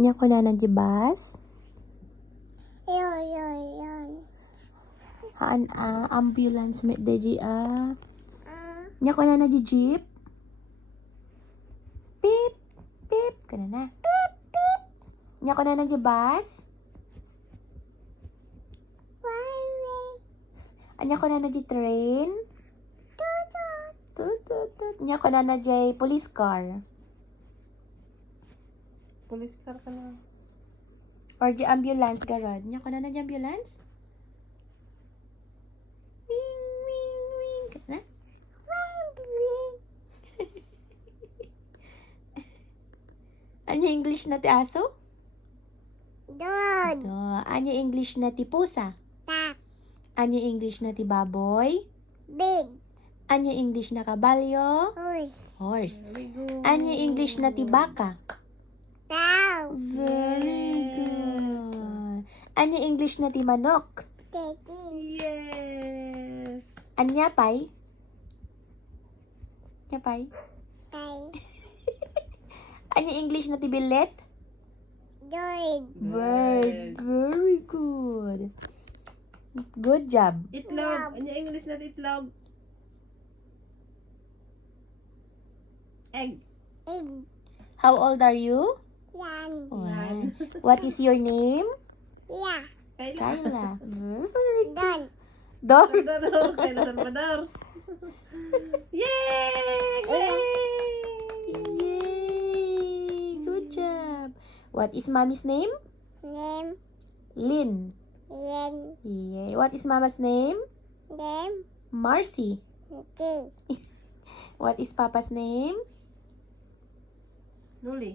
Nya ko na nagjibas. Yon. Haan ambulance met deji Nya ko na jeep. Pip, pip, kana na. Pip, pip. Nya ko na nagjibas. Why? Anya ko na train. Tut, tut, tut. Nya ko na police car. Police car ka na. Or ambulance garod. Nya ko na ambulance. Wing, wing, wing. Kana na. Anya English na ti aso? Dog. Ito. Anya English na ti pusa? Tak. Anya English na ti baboy? Big. Anya English na kabalyo? Horse. Horse. Very good. Anya English na ti baka? Cow. Very good. Anya English na ti manok? Teddy. Yes. Anya pay? Anya pay? Bye. Anya English na ti billet? Bird. Bird. Very good. Good job. Itlog. Ano yung English na itlog? Egg. Egg. How old are you? Yan. One. What is your name? Yeah. Kayla. Kayla. Very good. Done. Dor. Salvador. Kayla Salvador. Yay! Yay! Good job. What is mommy's name? Name. Lynn. Yen. Yay. What is mama's name? Name. Marcy. T. What is papa's name? Luli.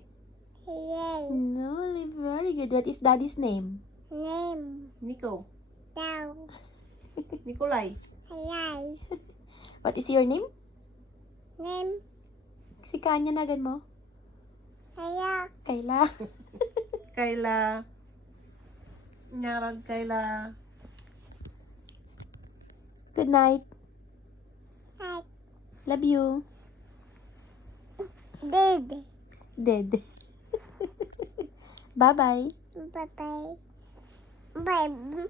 Yay. No, very good. What is daddy's name? Name. Nico. Down. Nikolay. Hayay. What is your name? Name. Si Kanya nagan mo? Haya. Kayla. Kayla. Nyarag Kayla. Good night. Hi. Love you. Did. Dead. Bye-bye. Bye-bye. Bye.